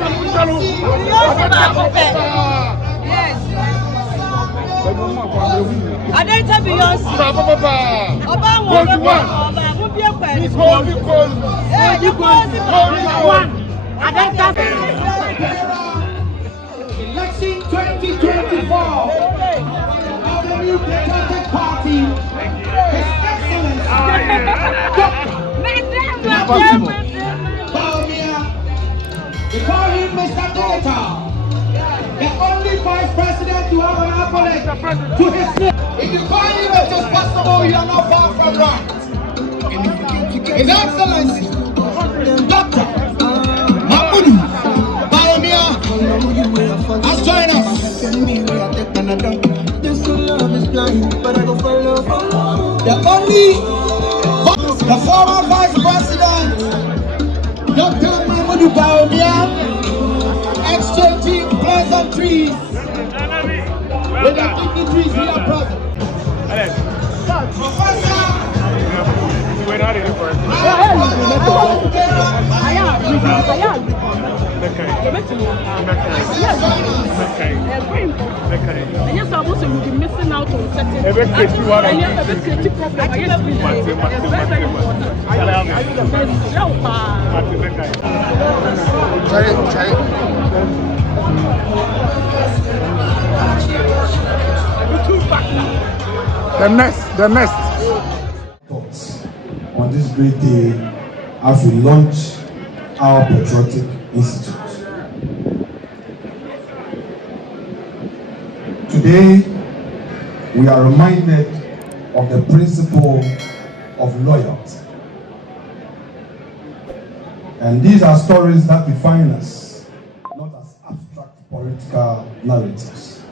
I don't tell you yours. Election 2024 of the new Patriotic Party. His Excellency Bawumia. They call him Mr. Dictator. The only vice president to have an accolade to his name. If you find him as just possible, you are not far from right. His Excellency Dr. Bawumia has joined us. The former Vice President, Dr. Bawumia, exchanging pleasantries with the dignitaries here present. Professor And yes, I also will be missing out on certain The next. On this great day, as we launch our Patriotic Institute. Today, we are reminded of the principle of loyalty. And these are stories that define us, not as abstract political narratives.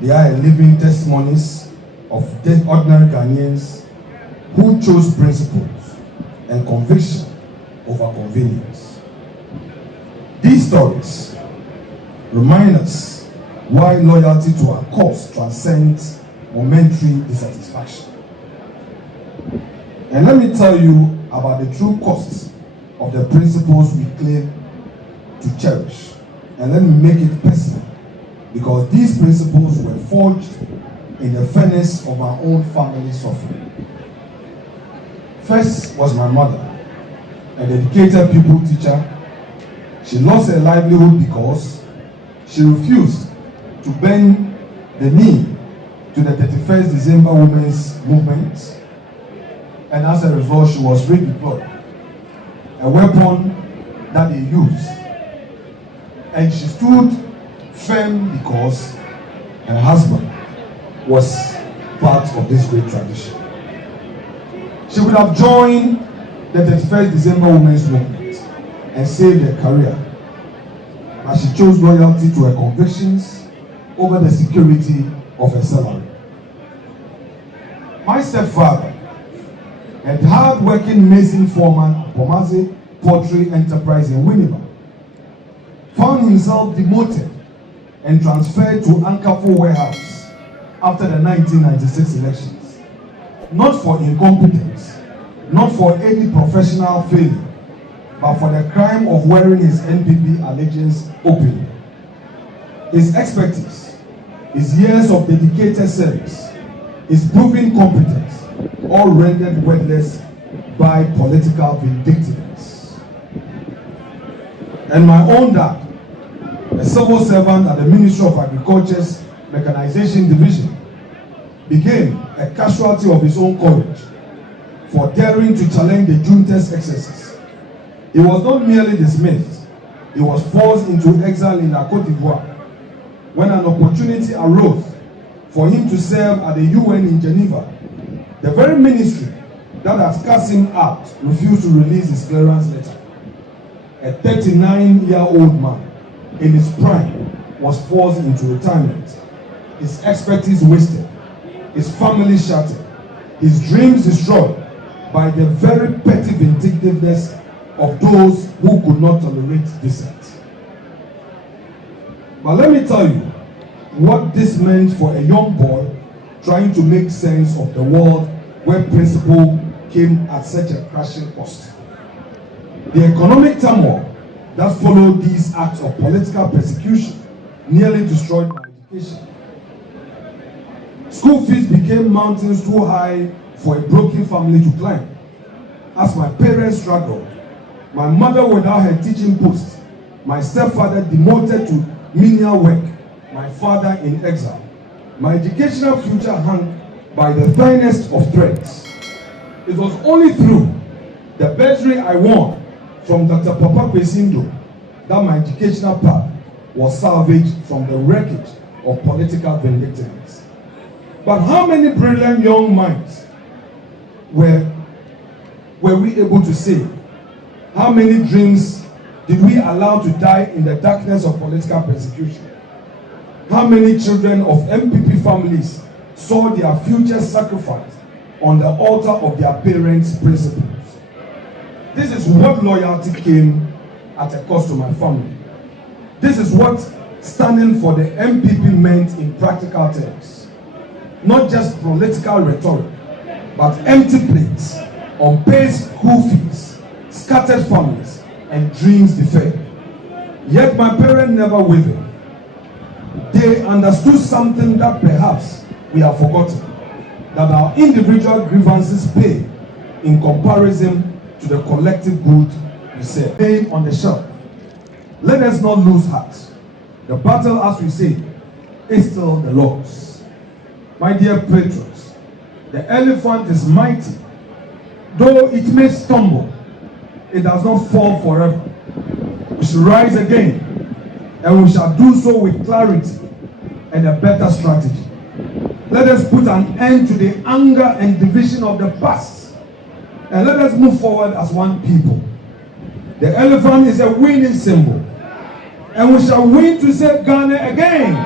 They are living testimonies of ordinary Ghanaians who chose principles and conviction over convenience. These stories remind us why loyalty to our cause transcends momentary dissatisfaction. And let me tell you about the true costs of the principles we claim to cherish. And let me make it personal, because these principles were forged in the furnace of our own family suffering. First was my mother, a dedicated pupil teacher. She lost her livelihood because she refused to bend the knee to the 31st December Women's Movement, and as a result, she was redeployed, a weapon that they used. And she stood firm because her husband was part of this great tradition. She would have joined the 31st December Women's Movement and saved her career, but she chose loyalty to her convictions over the security of her salary. My stepfather, a hard-working mason foreman at Pomazi Poultry Enterprise in Winneba, found himself demoted and transferred to Akufo Warehouse after the 1996 elections. Not for incompetence, not for any professional failure, but for the crime of wearing his NPP allegiance openly. His expertise, his years of dedicated service, his proven competence, all rendered worthless by political vindictiveness. And my own dad, a civil servant at the Ministry of Agriculture's Mechanization Division, became a casualty of his own courage for daring to challenge the junta's excesses. He was not merely dismissed, he was forced into exile in Côte d'Ivoire when an opportunity arose for him to serve at the UN in Geneva. The very ministry that had cast him out refused to release his clearance letter. A 39-year-old man in his prime was forced into retirement, his expertise wasted, his family shattered, his dreams destroyed by the very petty vindictiveness of those who could not tolerate dissent. But let me tell you what this meant for a young boy trying to make sense of the world where principle came at such a crashing cost. The economic turmoil that followed these acts of political persecution nearly destroyed my education. School fees became mountains too high for a broken family to climb. As my parents struggled, my mother without her teaching post, my stepfather demoted to menial work, my father in exile. My educational future hung by the finest of threads. It was only through the bursary I won from Dr. Papa Kwesindo that my educational path was salvaged from the wreckage of political vindictiveness. But how many brilliant young minds were we able to save? How many dreams did we allow to die in the darkness of political persecution? How many children of MPP families saw their future sacrificed on the altar of their parents' principles? This is what loyalty came at a cost to my family. This is what standing for the MPP meant in practical terms. Not just political rhetoric, but empty plates, unpaid school fees, scattered families, and dreams deferred. Yet my parents never wavered. They understood something that perhaps we have forgotten, that our individual grievances pay in comparison to the collective good we serve. Pain on the shelf. Let us not lose heart. The battle, as we say, is still the Lord's. My dear patrons, the elephant is mighty. Though it may stumble, it does not fall forever. We shall rise again, and we shall do so with clarity and a better strategy. Let us put an end to the anger and division of the past, and let us move forward as one people. The elephant is a winning symbol, and we shall win to save Ghana again.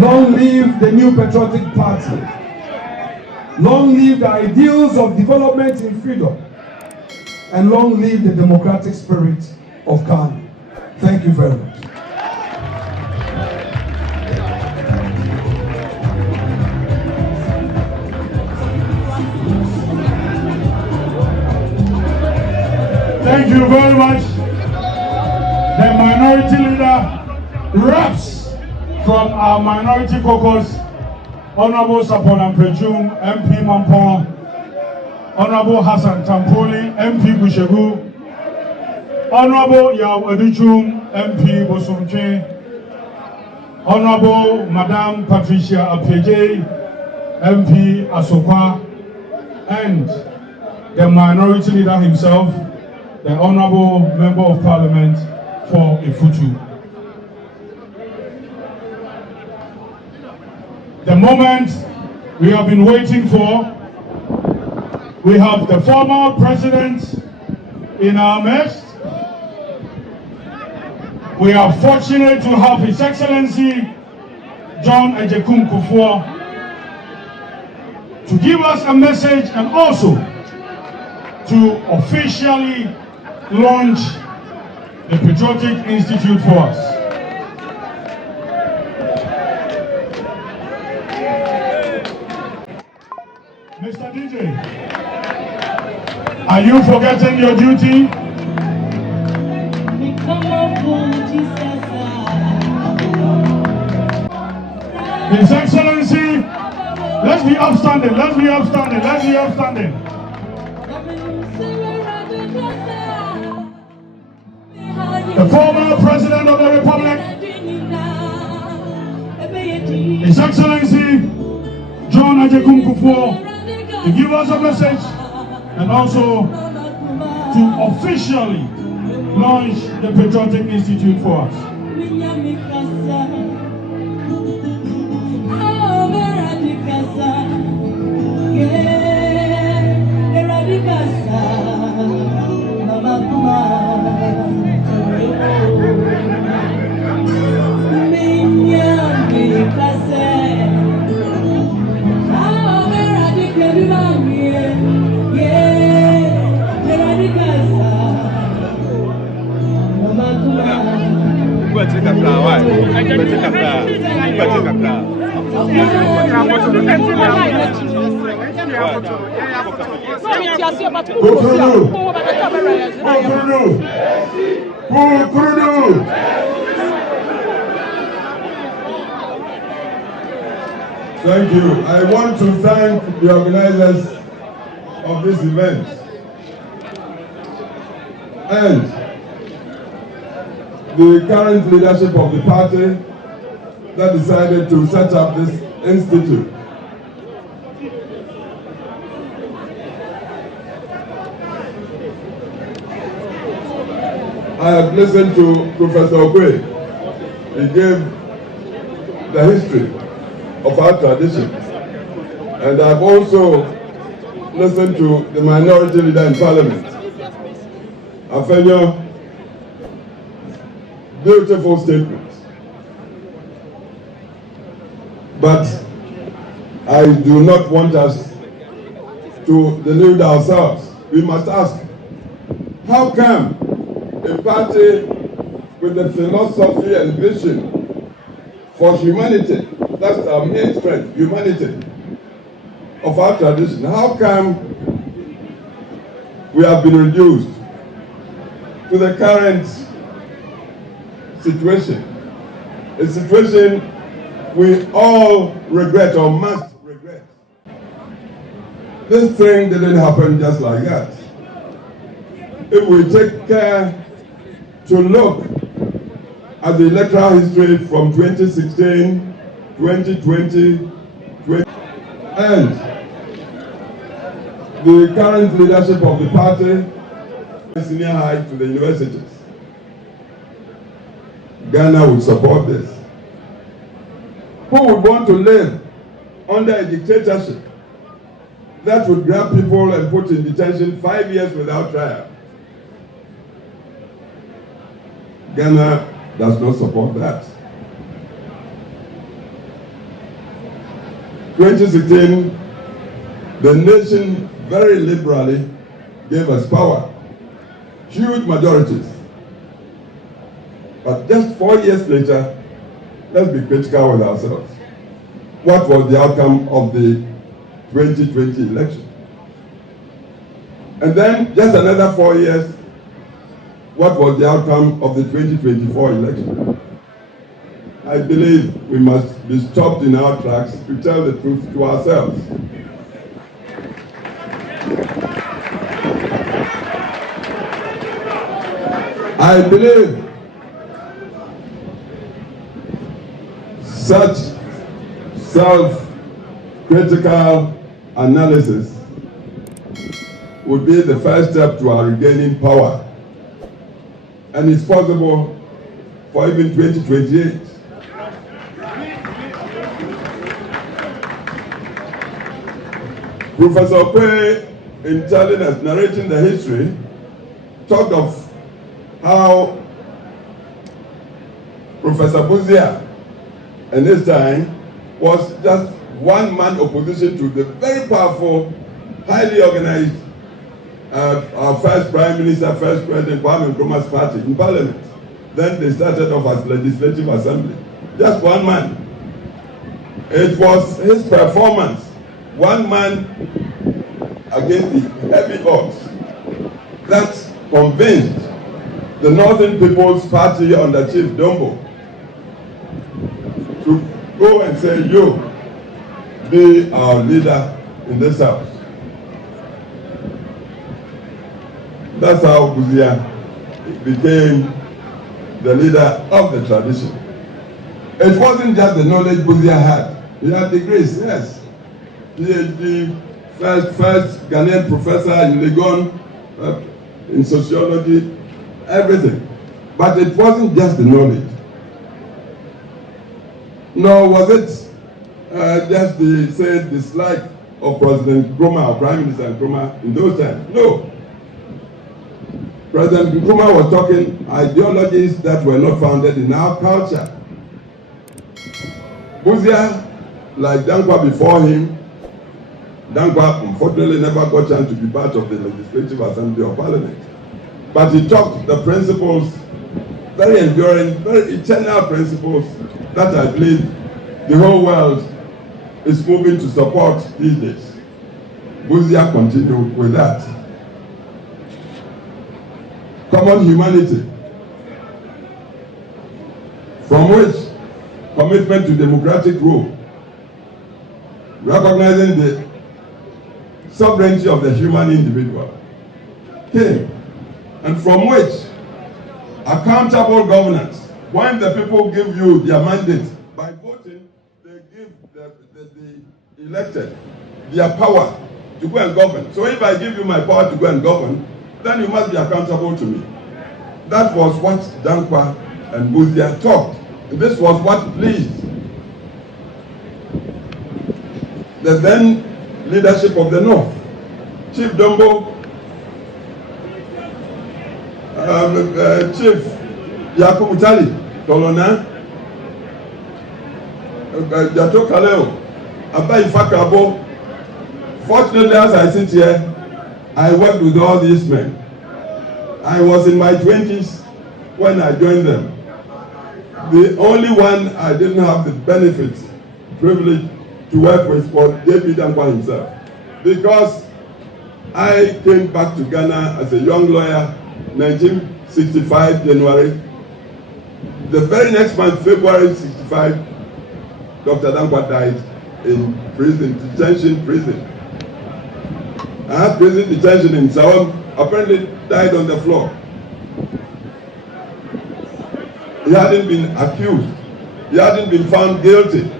Long live the new Patriotic Party. Long live the ideals of development in freedom. And long live the democratic spirit of Ghana. Thank you very much. Thank you very much. The minority leader raps from our minority caucus, Honorable Sapon Amprechum, MP Mampong, Honorable Hassan Tampoli, MP Bushegu, Honorable Yaw Edichum, MP Bosumche, Honorable Madame Patricia Apeje, MP Asokwa, and the minority leader himself, the Honorable Member of Parliament for Ifutu. The moment we have been waiting for. We have the former president in our midst. We are fortunate to have His Excellency John Ejekum Kufuor to give us a message and also to officially launch the Patriotic Institute for us. Mr. DJ, are you forgetting your duty? His Excellency, let's be upstanding, let's be upstanding, let's be upstanding. The former President of the Republic, His Excellency John Ejekum Kufuor, to give us a message and also to officially launch the Patriotic Institute for us. Thank you. I want to thank the organizers of this event and the current leadership of the party that decided to set up this institute. I have listened to Professor Okwe. He gave the history of our tradition. And I've also listened to the minority leader in parliament, Afenyo. Beautiful statements. But I do not want us to delude ourselves. We must ask, how come a party with the philosophy and vision for humanity, that's our main strength, humanity, of our tradition, how come we have been reduced to the current situation, a situation we all regret or must regret? This thing didn't happen just like that. If we take care to look at the electoral history from 2016, 2020, and the current leadership of the party, senior high to the universities, Ghana would support this. Who would want to live under a dictatorship that would grab people and put in detention 5 years without trial? Ghana does not support that. 2016, the nation very liberally gave us power, huge majorities. But just 4 years later, let's be critical with ourselves. What was the outcome of the 2020 election? And then just another 4 years, what was the outcome of the 2024 election? I believe we must be stopped in our tracks to tell the truth to ourselves. I believe such self-critical analysis would be the first step to our regaining power. And it's possible for even 2028. Professor Okwe, in telling us, narrating the history, talked of how Professor Bawumia in his time was just one-man opposition to the very powerful, highly organized our first Prime Minister, first President, Kwame Nkrumah's party in Parliament. Then they started off as Legislative Assembly. Just one man. It was his performance, one man against the heavy odds, that convinced the Northern People's Party under Chief Dombo to go and say, you, be our leader in this house. That's how Bawumia became the leader of the tradition. It wasn't just the knowledge Bawumia had. He had degrees, yes. PhD, first Ghanaian professor in Legon, in sociology, everything. But it wasn't just the knowledge. Nor was it just the, say, dislike of President Nkrumah or Prime Minister Nkrumah in those times. No. President Nkrumah was talking ideologies that were not founded in our culture. Bawumia, like Dankwa before him, Dankwa unfortunately never got a chance to be part of the Legislative Assembly of Parliament. But he taught the principles, very enduring, very eternal principles that I believe the whole world is moving to support these days. Bawumia continued with that. Common humanity, from which commitment to democratic rule, recognizing the sovereignty of the human individual came, and from which accountable governance. When the people give you their mandate by voting, they give the elected their power to go and govern. So if I give you my power to go and govern, then you must be accountable to me. That was what Dankwa and Bawumia talked. This was what pleased the then leadership of the North. Chief Dombo, Chief Yakubutali, Tolona, Jato Kaleo, Abai Fakabo. Fortunately, as I sit here, I worked with all these men. I was in my 20s when I joined them. The only one I didn't have the benefit, privilege to work with was David Dankwa himself. Because I came back to Ghana as a young lawyer, 1965 January. The very next month, February 65, Dr. Dankwa died in prison, detention prison. I had prison detention in Sawam, apparently died on the floor. He hadn't been accused. He hadn't been found guilty.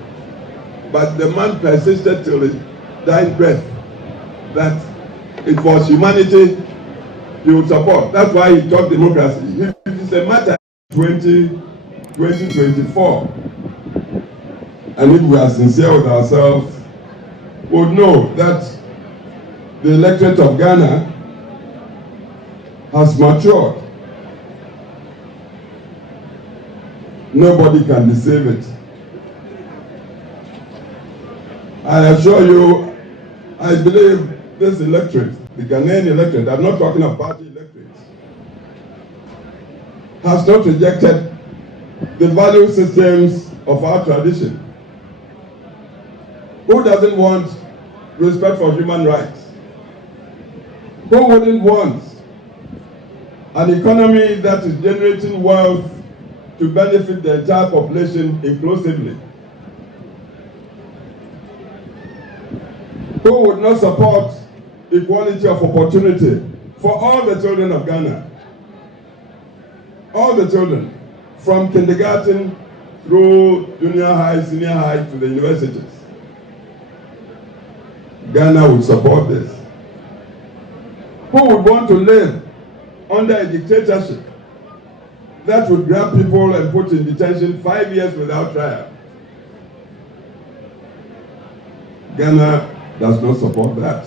But the man persisted till his dying breath that it was humanity he would support. That's why he taught democracy. It is a matter of 2024. And if we are sincere with ourselves, we would know that the electorate of Ghana has matured. Nobody can deceive it. I assure you, I believe this electorate, the Ghanaian electorate, I'm not talking of party electorates, has not rejected the value systems of our tradition. Who doesn't want respect for human rights? Who wouldn't want an economy that is generating wealth to benefit the entire population inclusively? Who would not support equality of opportunity for all the children of Ghana? All the children, from kindergarten through junior high, senior high to the universities. Ghana would support this. Who would want to live under a dictatorship that would grab people and put in detention 5 years without trial? Ghana does not support that.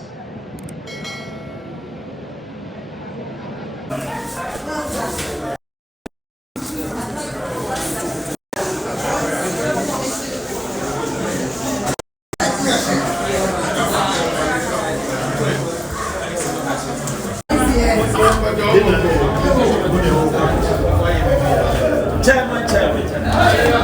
Chairman.